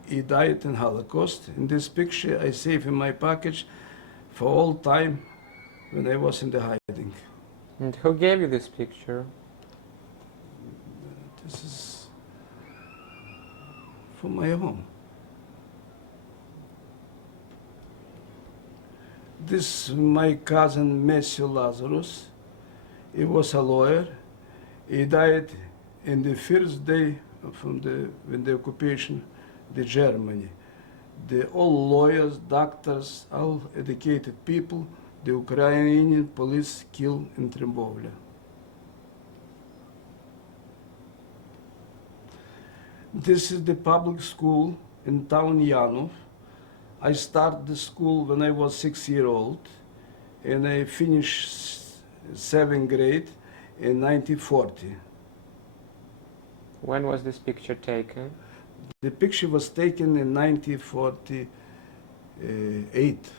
He died in Holocaust. In this picture I saved in my package for all time when I was in the hiding. And who gave you this picture? This is from my home. This is my cousin Matthew Lazarus. He was a lawyer. He died in the first day from when the occupation, the Germany. All lawyers, doctors, all educated people, the Ukrainian police killed in Trembovlya. This is the public school in town Yanov. I started the school when I was 6 years old, and I finished 7th grade in 1940. When was this picture taken? The picture was taken in 1948.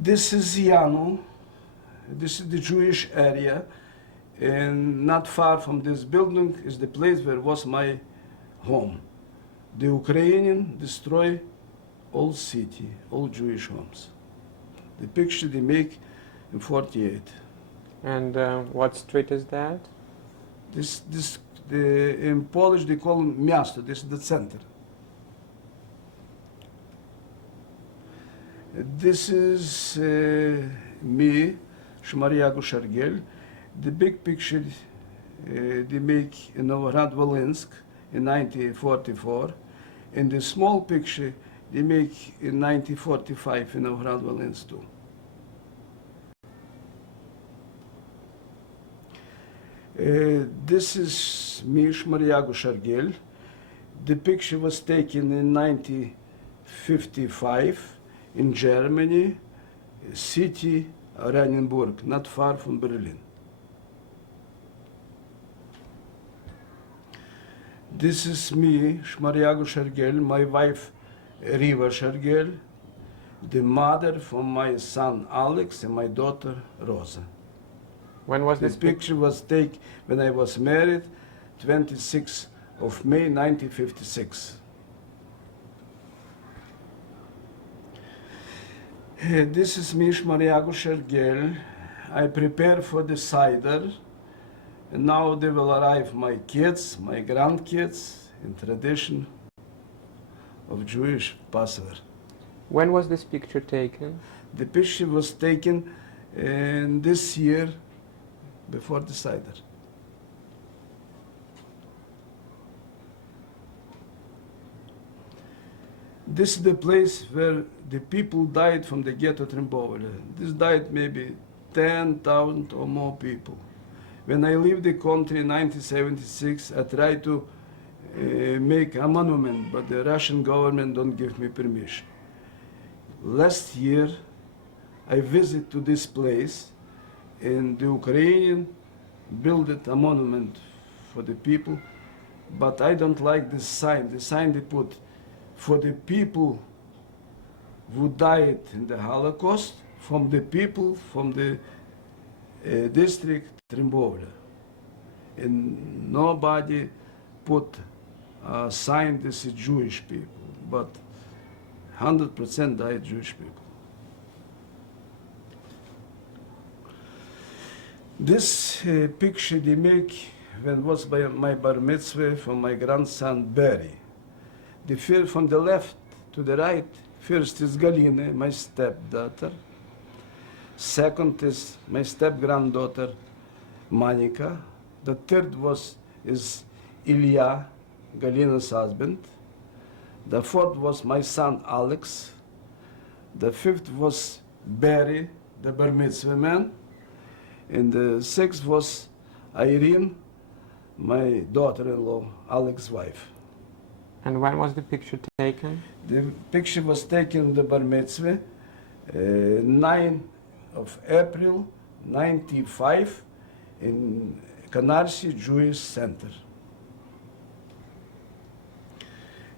This is Yanov. This is the Jewish area, and not far from this building is the place where was my home. The Ukrainian destroy all city, all Jewish homes. The picture they make in 48. And what street is that? In Polish they call it miasto. This is the center. This is me, Smaryagu Shargel. The big picture they make in Novograd-Volynsk in 1944, and the small picture they make in 1945 in Novograd-Volynsk too. This is me, Smaryagu Shargel. The picture was taken in 1955 in Germany, city Oranienburg, not far from Berlin. This is me, Smaryagu Shargel, my wife Riva Shargel, the mother for my son Alex and my daughter Rosa. When was This this picture was taken when I was married, 26th of May 1956. This is me, Smaryagu Shargel. I prepare for the cider, and now they will arrive my kids, my grandkids, in tradition of Jewish Passover. When was this picture taken? The picture was taken this year before the cider. This is the place where the people died from the ghetto Trembovlya. This died maybe 10,000 or more people. When I leave the country in 1976, I tried to make a monument, but the Russian government don't give me permission. Last year, I visited to this place, and the Ukrainian built a monument for the people, but I don't like this sign. The sign they put, for the people who died in the Holocaust, from the people from the district Trembovlya. And nobody put a sign this is Jewish people, but 100% died Jewish people. This picture they make when was by my bar mitzvah from my grandson Barry. From the left to the right, First is Galina, my stepdaughter. Second is my step-granddaughter, Monica. The third is Ilya, Galina's husband. The fourth was my son, Alex. The fifth was Barry, the bar mitzvah man. And the sixth was Irene, my daughter-in-law, Alex's wife. And when was the picture taken? The picture was taken the bar mitzvah, 9 of April, 95, in Canarsie Jewish Center.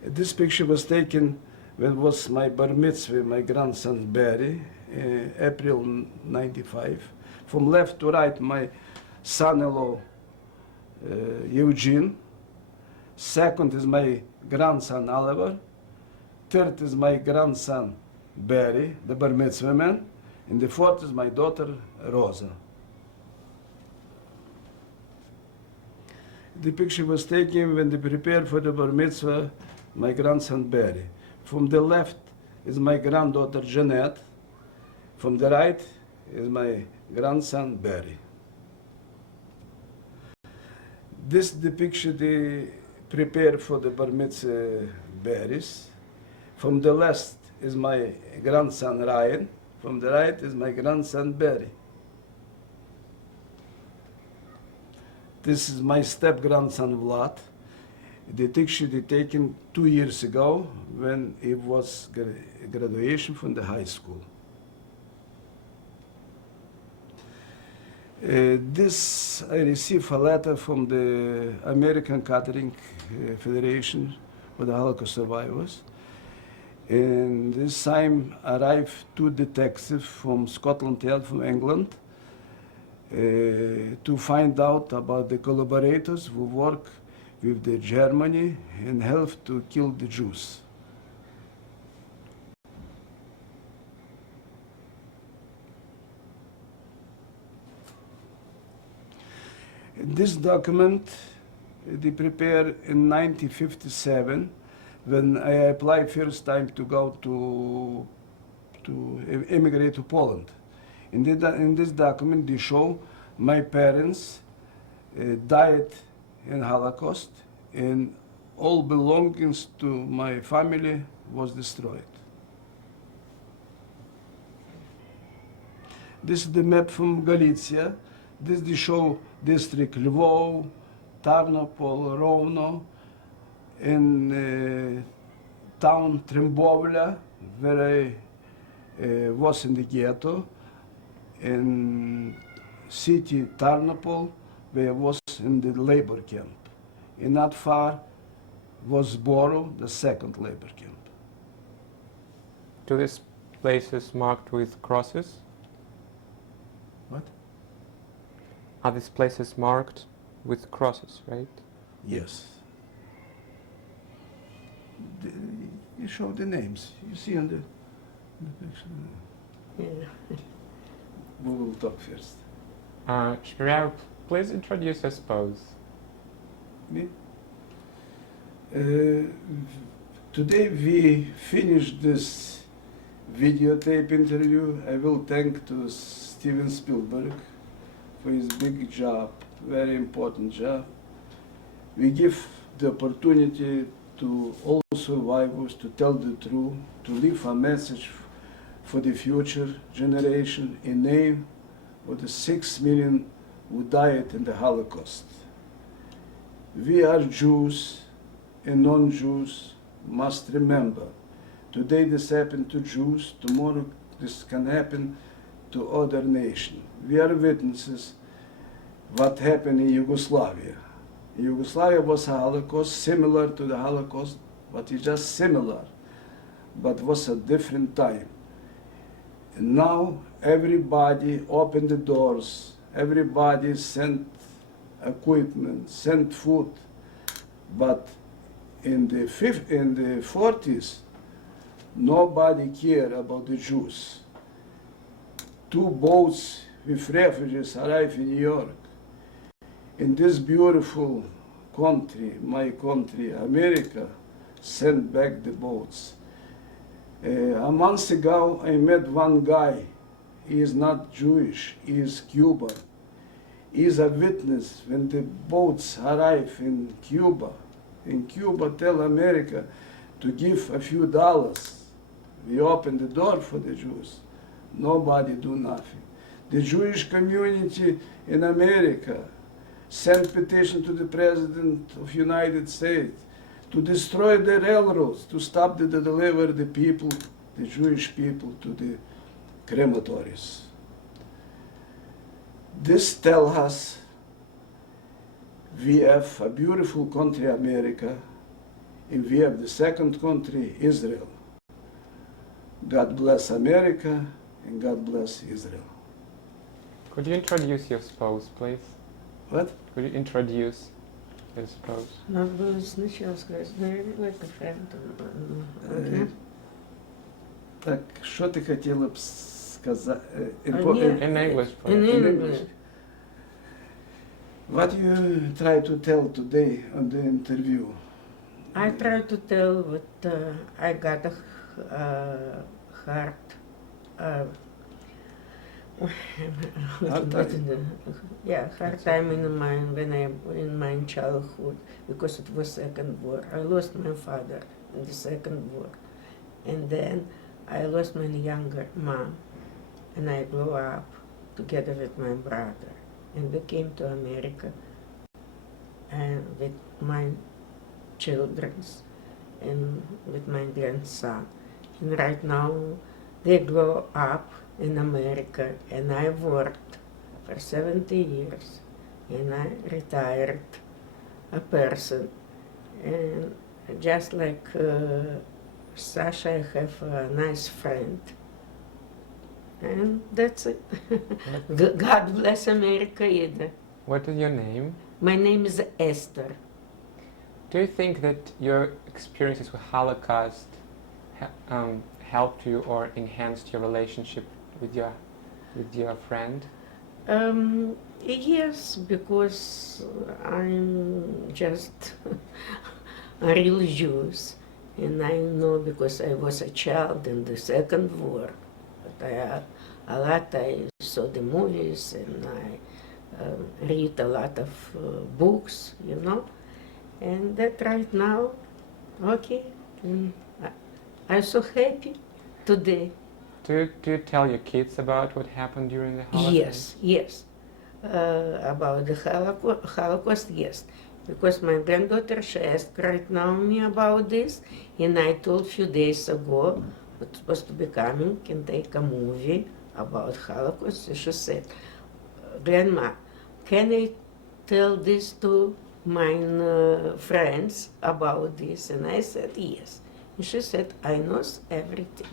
This picture was taken when it was my bar mitzvah, my grandson Barry, April 95. From left to right, my son-in-law Eugene. Second is my grandson Oliver. Third is my grandson Barry, the bar mitzvah man. And the fourth is my daughter Rosa. The picture was taken when they prepared for the bar mitzvah, my grandson Barry. From the left is my granddaughter Jeanette. From the right is my grandson Barry. This is the picture they prepared for the bar mitzvah berries. From the left is my grandson Ryan. From the right is my grandson Barry. This is my step-grandson Vlad. The picture they taken 2 years ago when it was graduation from the high school. This I received a letter from the American Catering Federation for the Holocaust survivors. And this time arrived 2 detectives from Scotland Yard from England to find out about the collaborators who work with the Germany and help to kill the Jews. This document they prepared in 1957 when I applied first time to go to immigrate to Poland. In this document they show my parents died in Holocaust and all belongings to my family was destroyed. This is the map from Galicia. This they show district Lvov, Ternopol, Rovno, in town Trembovlya, where I was in the ghetto, in city Ternopol, where I was in the labor camp. And not far was Boro, the second labor camp. To these places marked with crosses? What? Are these places marked with crosses, right? Yes. You show the names. You see on the picture. Yeah. We will talk first. Shmaryagu, please introduce your spouse. Me? Today we finished this videotape interview. I will thank to Steven Spielberg for his big job, very important job. We give the opportunity to all survivors to tell the truth, to leave a message for the future generation in name of the 6 million who died in the Holocaust. We are Jews and non-Jews must remember, today this happened to Jews, tomorrow this can happen to other nations. We are witnesses what happened in Yugoslavia. Yugoslavia was a Holocaust similar to the Holocaust, but it's just similar, but was a different time. And now everybody opened the doors, everybody sent equipment, sent food, but in the 40s, nobody cared about the Jews. 2 boats with refugees arrived in New York. In this beautiful country, my country, America, sent back the boats. A month ago, I met one guy. He is not Jewish, he is Cuban. He is a witness when the boats arrive in Cuba. In Cuba, tell America to give a few dollars. We open the door for the Jews. Nobody do nothing. The Jewish community in America sent petition to the President of United States to destroy the railroads, to stop the deliver the people, the Jewish people, to the crematories. This tells us we have a beautiful country, America, and we have the second country, Israel. God bless America, and God bless Israel. Could you introduce your spouse, please? What? Could you introduce your spouse? Надо было сначала сказать, like a friend. Okay. Так, що ти хотіла б сказати? Ні. In English, In please. English. What you try to tell today on the interview? I try to tell what I got a hard, hard time in my childhood because it was Second War. I lost my father in the Second War, and then I lost my younger mom, and I grew up together with my brother, and we came to America, and with my children, and with my grandson. And right now, they grow up in America, and I worked for 70 years, and I retired a person. And just like Sasha, I have a nice friend. And that's it. God bless America either. What is your name? My name is Esther. Do you think that your experiences with Holocaust helped you or enhanced your relationship with your friend? Yes, because I'm just a real Jews, and I know because I was a child in the Second War. But I saw the movies, and I read a lot of books, and that right now, okay, I'm so happy today. Do you tell your kids about what happened during the Holocaust? Yes. About the Holocaust, yes. Because my granddaughter, she asked right now me about this, and I told a few days ago it's supposed to be coming and take a movie about Holocaust. So she said, Grandma, can I tell this to my friends about this? And I said, yes. And she said, I know everything.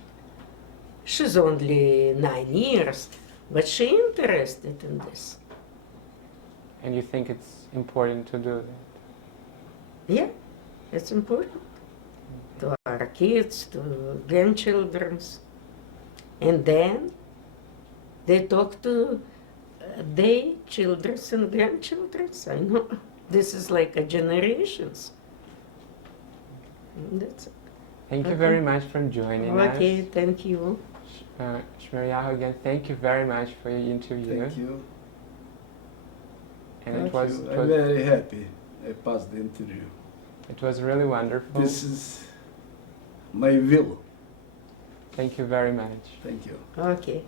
She's only 9 years, but she's interested in this. And you think it's important to do that? Yeah, it's important to our kids, to grandchildren. And then they talk to their children and grandchildren. I know this is like a generations. And that's it. Thank you very much for joining us. Okay, thank you. Shmaryagu, again, thank you very much for your interview. Thank you. And Thank it was, you. I'm very happy I passed the interview. it was really wonderful. This is my will. Thank you very much. Thank you. Okay.